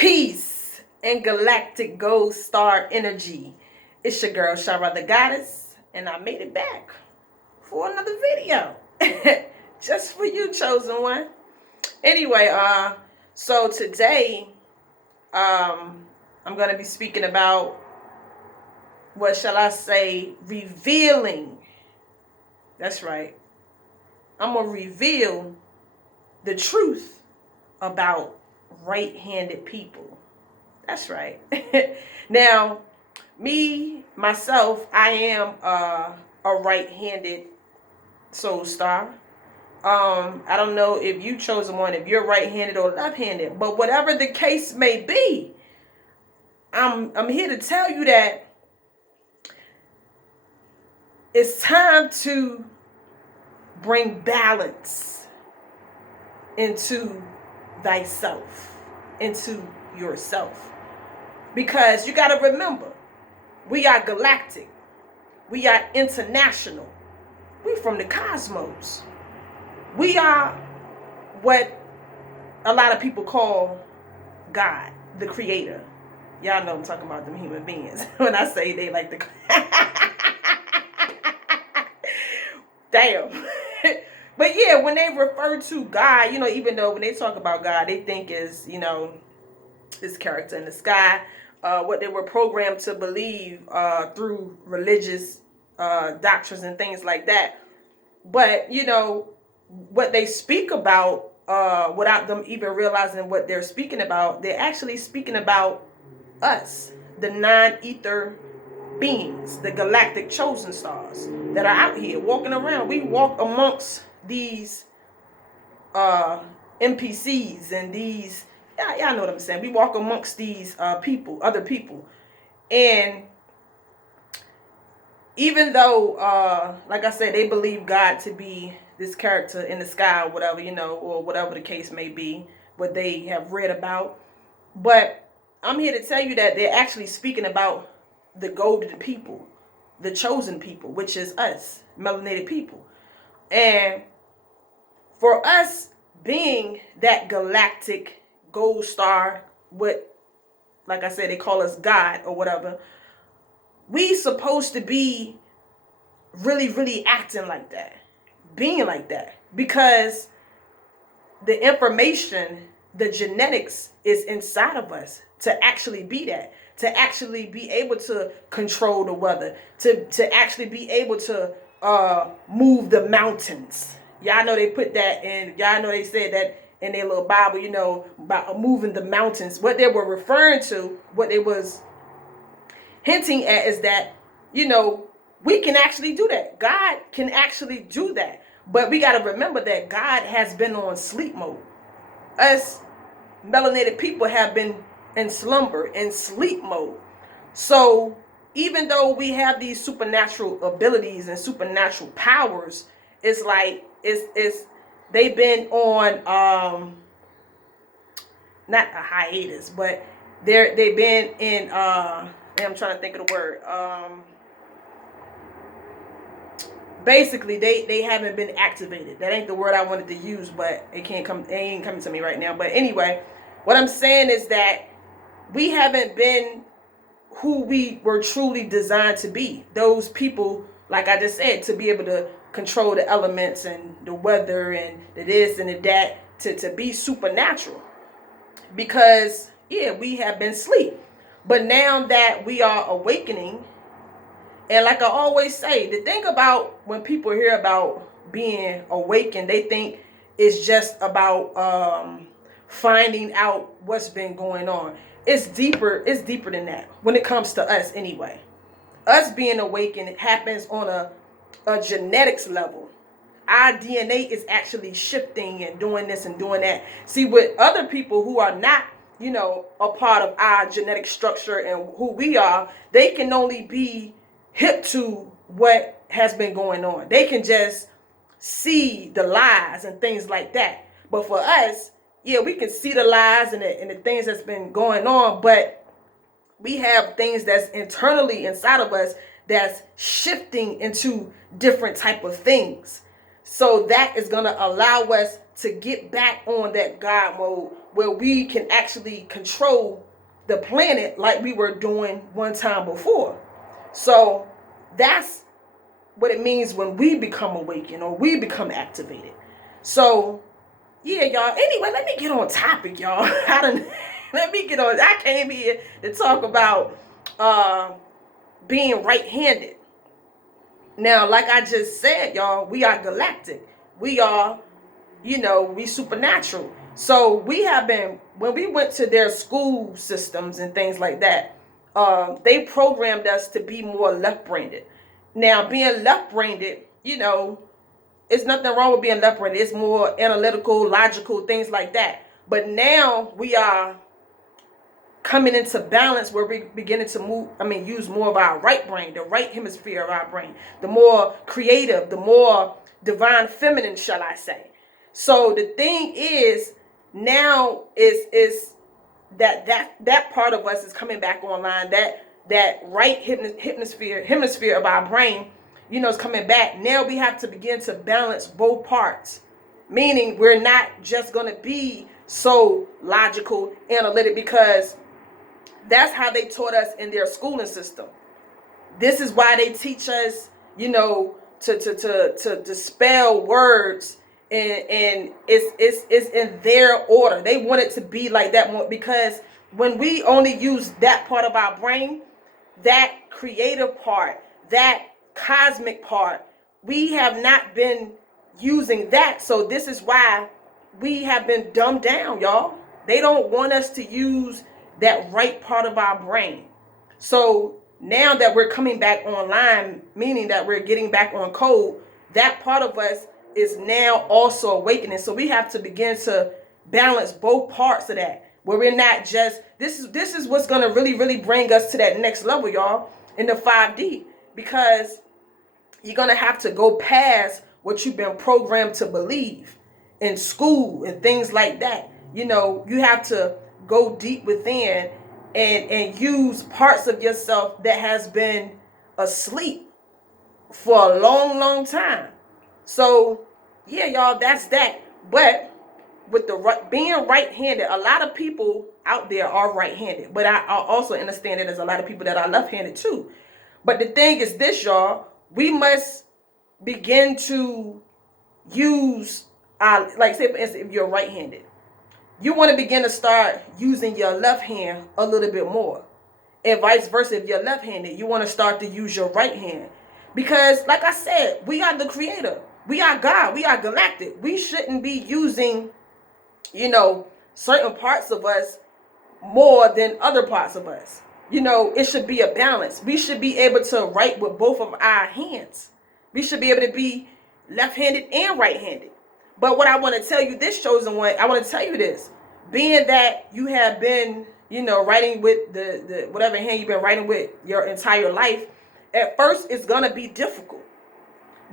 Peace and galactic gold star energy. It's your girl Shara the Goddess, and I made it back for another video. Just for you, chosen one. Anyway, so today I'm gonna be speaking about, what shall I say, revealing. That's right. I'm gonna reveal the truth about right-handed people. That's right. Now, myself, I am a right-handed soul star. I don't know if you chosen one, if you're right-handed or left-handed, but whatever the case may be, I'm here to tell you that it's time to bring balance into thyself, into yourself. Because you got to remember, we are galactic. We are international. We from the cosmos. We are what a lot of people call God, the creator. Y'all know I'm talking about them human beings when I say they like the damn. But yeah, when they refer to God, even though when they talk about God, they think is, this character in the sky, what they were programmed to believe through religious doctrines and things like that. But, what they speak about, without them even realizing what they're speaking about, they're actually speaking about us, the non-ether beings, the galactic chosen stars that are out here walking around. We walk amongst these NPCs and these, y'all know what I'm saying. We walk amongst these other people. And even though, like I said, they believe God to be this character in the sky or whatever, or whatever the case may be, what they have read about. But I'm here to tell you that they're actually speaking about the golden people, the chosen people, which is us, melanated people. And for us being that galactic gold star, what, like I said, they call us God or whatever, we supposed to be really, really acting like that, being like that, because the information, the genetics is inside of us to actually be that, to actually be able to control the weather, to actually be able to move the mountains. Y'all know they put that in, y'all know they said that in their little Bible, about moving the mountains. What they were referring to, what they was hinting at is that, we can actually do that. God can actually do that. But we got to remember that God has been on sleep mode. Us melanated people have been in slumber, in sleep mode. So even though we have these supernatural abilities and supernatural powers, it's like it's they've been on not a hiatus, but they've been in I'm trying to think of the word. Basically they haven't been activated. That ain't the word I wanted to use, but it ain't coming to me right now. But anyway, what I'm saying is that we haven't been who we were truly designed to be. Those people, like I just said, to be able to control the elements and the weather and the this and the that, to be supernatural. Because, yeah, we have been asleep. But now that we are awakening, and like I always say, the thing about when people hear about being awakened, they think it's just about finding out what's been going on. It's deeper than that when it comes to us anyway. Us being awakened, it happens on a genetics level. Our DNA is actually shifting and doing this and doing that. See, with other people who are not, a part of our genetic structure and who we are, they can only be hip to what has been going on. They can just see the lies and things like that. But for us, yeah, we can see the lies and the things that's been going on, but we have things that's internally inside of us that's shifting into different type of things. So that is going to allow us to get back on that God mode where we can actually control the planet like we were doing one time before. So that's what it means when we become awakened or we become activated. So yeah, y'all. Anyway, let me get on topic, y'all. Let me get on. I came here to talk about being right-handed. Now, like I just said, y'all, we are galactic. We are, we supernatural. So we have been, when we went to their school systems and things like that, they programmed us to be more left-brained. Now, being left-brained, it's nothing wrong with being left-brained. It's more analytical, logical, things like that. But now we are coming into balance where we're beginning to use more of our right brain, the right hemisphere of our brain, the more creative, the more divine feminine, shall I say. So the thing is, now is that part of us is coming back online. That right hemisphere of our brain, is coming back. Now we have to begin to balance both parts, meaning we're not just going to be so logical, analytic, because that's how they taught us in their schooling system. This is why they teach us, to spell words, and it's in their order. They want it to be like that more, because when we only use that part of our brain, that creative part, that cosmic part, we have not been using that. So this is why we have been dumbed down, y'all. They don't want us to use that right part of our brain. So now that we're coming back online, meaning that we're getting back on code, that part of us is now also awakening. So we have to begin to balance both parts of that, where we're not just, this is what's going to really, really bring us to that next level, y'all, in the 5D, because you're going to have to go past what you've been programmed to believe in school and things like that. You have to go deep within and use parts of yourself that has been asleep for a long, long time. So yeah, y'all, that's that. But with being right-handed, a lot of people out there are right-handed, but I also understand that there's a lot of people that are left-handed too. But the thing is this, y'all, we must begin to use like, say for instance, if you're right-handed, you want to begin to start using your left hand a little bit more. And vice versa, if you're left-handed, you want to start to use your right hand. Because like I said, we are the creator. We are God. We are galactic. We shouldn't be using, certain parts of us more than other parts of us. It should be a balance. We should be able to write with both of our hands. We should be able to be left-handed and right-handed. But what I want to tell you, this chosen one, I want to tell you this. Being that you have been, writing with the whatever hand you've been writing with your entire life, at first it's going to be difficult.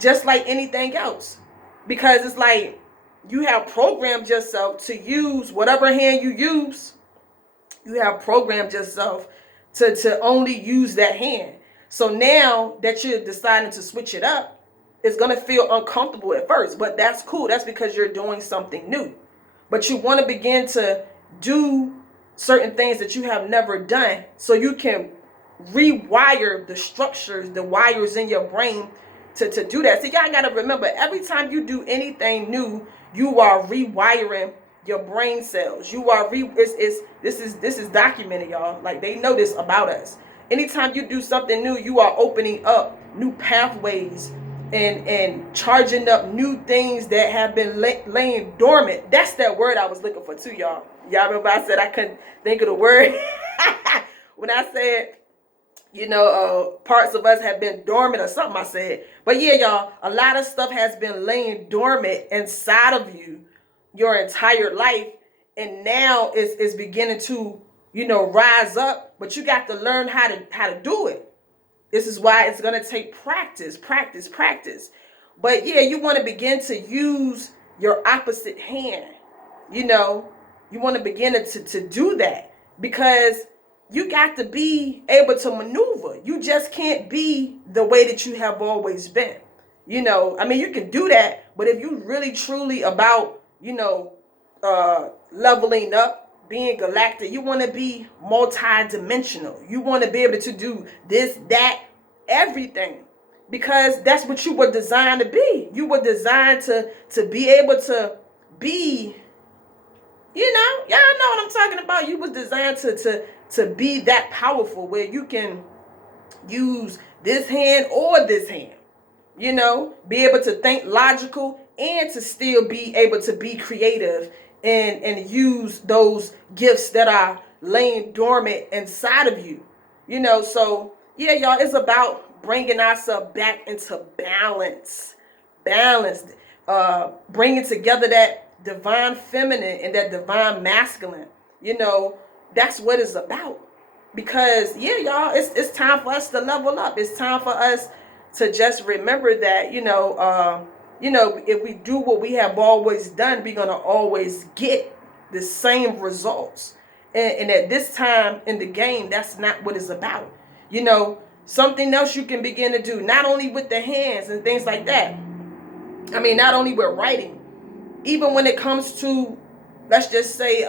Just like anything else. Because it's like you have programmed yourself to use whatever hand you use. You have programmed yourself to only use that hand. So now that you're deciding to switch it up, it's going to feel uncomfortable at first, but that's cool. That's because you're doing something new. But you want to begin to do certain things that you have never done so you can rewire the structures, the wires in your brain to do that. See, y'all got to remember, every time you do anything new, you are rewiring your brain cells. You are this is documented, y'all. Like, they know this about us. Anytime you do something new, you are opening up new pathways and charging up new things that have been laying dormant. That's that word I was looking for too, y'all. Y'all remember I said I couldn't think of the word when I said, parts of us have been dormant or something I said. But yeah, y'all, a lot of stuff has been laying dormant inside of you your entire life, and now it's beginning to, rise up. But you got to learn how to do it. This is why it's going to take practice. But yeah, you want to begin to use your opposite hand. You want to begin to do that, because you got to be able to maneuver. You just can't be the way that you have always been. You can do that, But if you really truly about, leveling up, being galactic, you want to be multi-dimensional. You want to be able to do this, that, everything. Because that's what you were designed to be. You were designed to be able to be, y'all know what I'm talking about. You was designed to be that powerful where you can use this hand or this hand. Be able to think logical and to still be able to be creative and use those gifts that are laying dormant inside of you. So yeah, y'all, it's about bringing ourselves back into balance. Bringing together that divine feminine and that divine masculine. That's what it's about. Because yeah, y'all, it's time for us to level up. It's time for us to just remember that, if we do what we have always done, we're going to always get the same results. And at this time in the game, that's not what it's about. Something else you can begin to do, not only with the hands and things like that. I mean, not only with writing, even when it comes to, let's just say,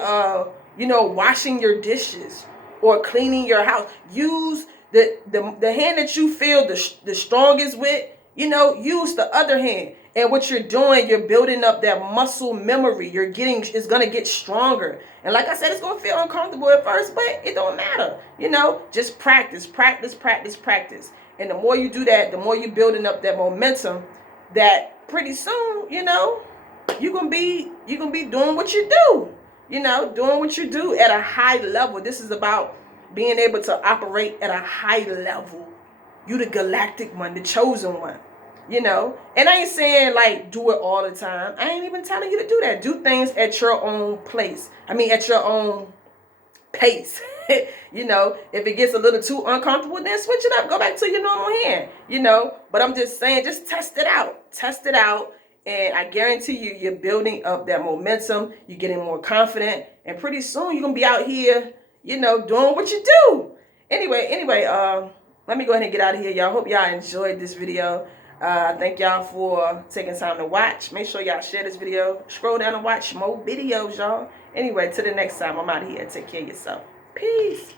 washing your dishes or cleaning your house. Use the hand that you feel the strongest with, use the other hand. And what you're doing, you're building up that muscle memory. It's going to get stronger. And like I said, it's going to feel uncomfortable at first, but it don't matter. Just practice. And the more you do that, the more you're building up that momentum that pretty soon, you're going to be doing what you do. Doing what you do at a high level. This is about being able to operate at a high level. You the galactic one, the chosen one. And I ain't saying like do it all the time. I ain't even telling you to do that. Do things at your own place. At your own pace. If it gets a little too uncomfortable, then switch it up. Go back to your normal hand. But I'm just saying, just test it out. And I guarantee you're building up that momentum. You're getting more confident. And pretty soon you're going to be out here, doing what you do. Anyway, let me go ahead and get out of here, y'all. Hope y'all enjoyed this video. Thank y'all for taking time to watch. Make sure y'all share this video. Scroll down and watch more videos, y'all. Anyway, till the next time, I'm out of here. Take care of yourself. Peace.